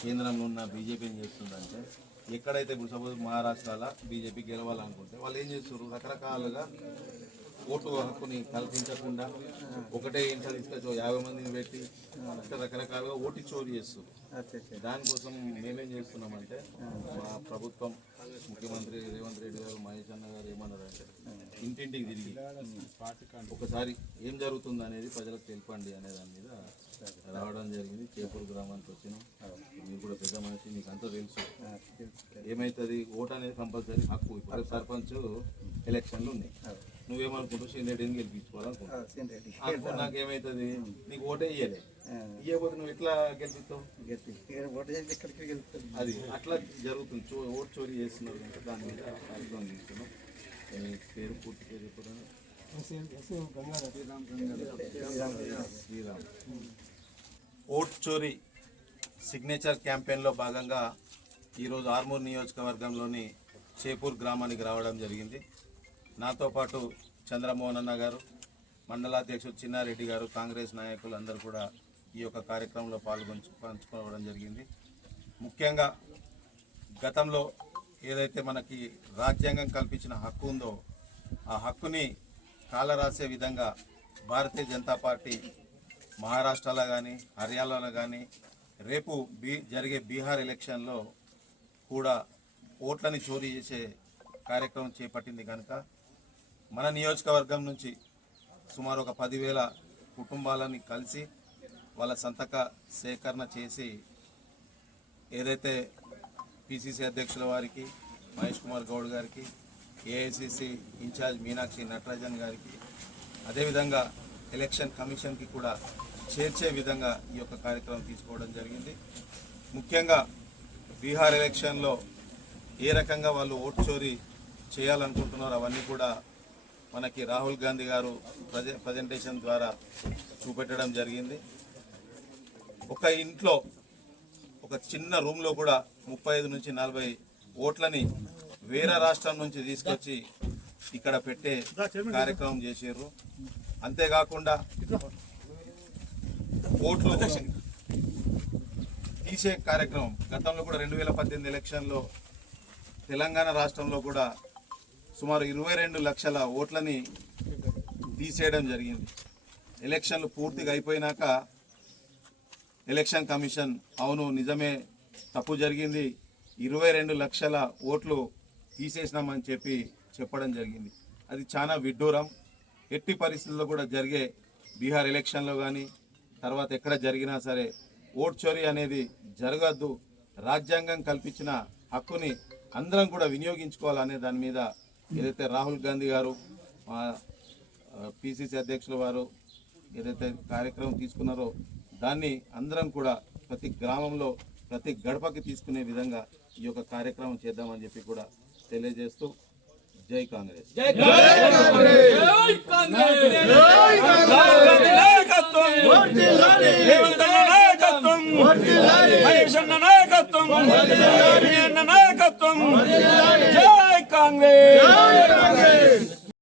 కేంద్రంలో ఉన్న బీజేపీ ఏం చేస్తుందంటే ఎక్కడైతే ఇప్పుడు సపోజ్ మహారాష్ట్రలో బీజేపీ గెలవాలనుకుంటే వాళ్ళు ఏం చేస్తారు రకరకాలుగా ఓటు హక్కుని కల్పించకుండా ఒకటే ఇంట్లో తీసుకొచ్చి యాభై మందిని పెట్టి రకరకాలుగా ఓటు చోరీ అచ్చా దానికోసం మేమేం చేస్తున్నామంటే మా ప్రభుత్వం ముఖ్యమంత్రి రేవంత్ రెడ్డి గారు మహేష్ అన్న గారు ఏమన్నారంటే ఇంటింటికి తిరిగి ఒకసారి ఏం జరుగుతుంది అనేది ప్రజలకు తెలపండి అనే దాని మీద రావడం జరిగింది. చేపూరు గ్రామానికి వచ్చినాం. మీరు కూడా పెద్ద మనిషి మీకు అంతా తెలుసు. ఏమవుతుంది ఓటు అనేది కంపల్సరీ హక్కు. ఇప్పుడు సర్పంచ్ ఎలక్షన్లు ఉన్నాయి. నువ్వేమనుకుంటావు సీనియర్ని గెలిపించుకోవాలనుకుంటావు సీన్ రెడ్డి అనుకున్నాక నాకేమవుతుంది నీకు ఓటే ఇయ్యలే. ఇయ్యకపోతే నువ్వు ఎట్లా గెలిపిస్తావు? అది అట్లా జరుగుతుంది. చో ఓటు చోరీ చేస్తున్నారు కనుక దాని మీద కార్యక్రమం తీసుకున్నాం. పేరు పూర్తి పేరు చెప్పడం శ్రీరామ్. ఓట్ చోరీ. సిగ్నేచర్ క్యాంపెయిన్లో భాగంగా ఈరోజు ఆర్మూర్ నియోజకవర్గంలోని చేపూర్ గ్రామానికి రావడం జరిగింది. నాతో పాటు చంద్రమోహన్ అన్న గారు మండలాధ్యక్షుడు చిన్నారెడ్డి గారు కాంగ్రెస్ నాయకులు అందరూ కూడా ఈ యొక్క కార్యక్రమంలో పాల్గొంచు పంచుకోవడం జరిగింది. ముఖ్యంగా గతంలో ఏదైతే మనకి రాజ్యాంగం కల్పించిన హక్కు ఉందో ఆ హక్కుని కాలరాసే విధంగా భారతీయ జనతా పార్టీ మహారాష్ట్రలో కానీ హర్యానాలో కానీ రేపు బీ జరిగే బీహార్ ఎలక్షన్లో కూడా ఓట్లని చోరీ చేసే కార్యక్రమం చేపట్టింది కనుక మన నియోజకవర్గం నుంచి సుమారు ఒక పదివేల కుటుంబాలని కలిసి వాళ్ళ సంతక సేకరణ చేసి ఏదైతే పిసిసి అధ్యక్షుల వారికి మహేష్ కుమార్ గౌడ్ గారికి ఏఐసిసి ఇన్ఛార్జ్ మీనాక్షి నటరాజన్ గారికి అదేవిధంగా ఎలక్షన్ కమిషన్కి కూడా చేర్చే విధంగా ఈ యొక్క కార్యక్రమం తీసుకోవడం జరిగింది. ముఖ్యంగా బీహార్ ఎలక్షన్లో ఏ రకంగా వాళ్ళు ఓటు చోరీ చేయాలనుకుంటున్నారో అవన్నీ కూడా మనకి రాహుల్ గాంధీ గారు ప్రజె ప్రజెంటేషన్ ద్వారా చూపెట్టడం జరిగింది. ఒక ఇంట్లో ఒక చిన్న రూమ్లో కూడా ముప్పై ఐదు నుంచి నలభై ఓట్లని వేరే రాష్ట్రం నుంచి తీసుకొచ్చి ఇక్కడ పెట్టే కార్యక్రమం చేసారు అంతేకాకుండా ఓట్లు తీసే కార్యక్రమం. గతంలో కూడా రెండు వేల పద్దెనిమిది ఎలక్షన్లో తెలంగాణ రాష్ట్రంలో కూడా సుమారు ఇరవై రెండు లక్షల ఓట్లని తీసేయడం జరిగింది. ఎలక్షన్లు పూర్తిగా అయిపోయినాక ఎలక్షన్ కమిషన్ అవును నిజమే తప్పు జరిగింది. ఇరవై రెండు లక్షల ఓట్లు తీసేసినామని చెప్పి చెప్పడం జరిగింది. అది చాలా విడ్డూరం. ఎట్టి పరిస్థితుల్లో కూడా జరిగే బీహార్ ఎలక్షన్లో కానీ తర్వాత ఎక్కడ జరిగినా సరే ఓట్ చోరీ అనేది జరగద్దు. రాజ్యాంగం కల్పించిన హక్కుని అందరం కూడా వినియోగించుకోవాలనే దాని మీద ఏదైతే రాహుల్ గాంధీ గారు మా పిసిసి అధ్యక్షుల వారు ఏదైతే కార్యక్రమం తీసుకున్నారో దాన్ని అందరం కూడా ప్రతి గ్రామంలో ప్రతి గడపకి తీసుకునే విధంగా ఈ యొక్క కార్యక్రమం చేద్దామని చెప్పి కూడా తెలియజేస్తూ జై కాంగ్రెస్! నాయకత్వం. జై కాంగ్రెస్.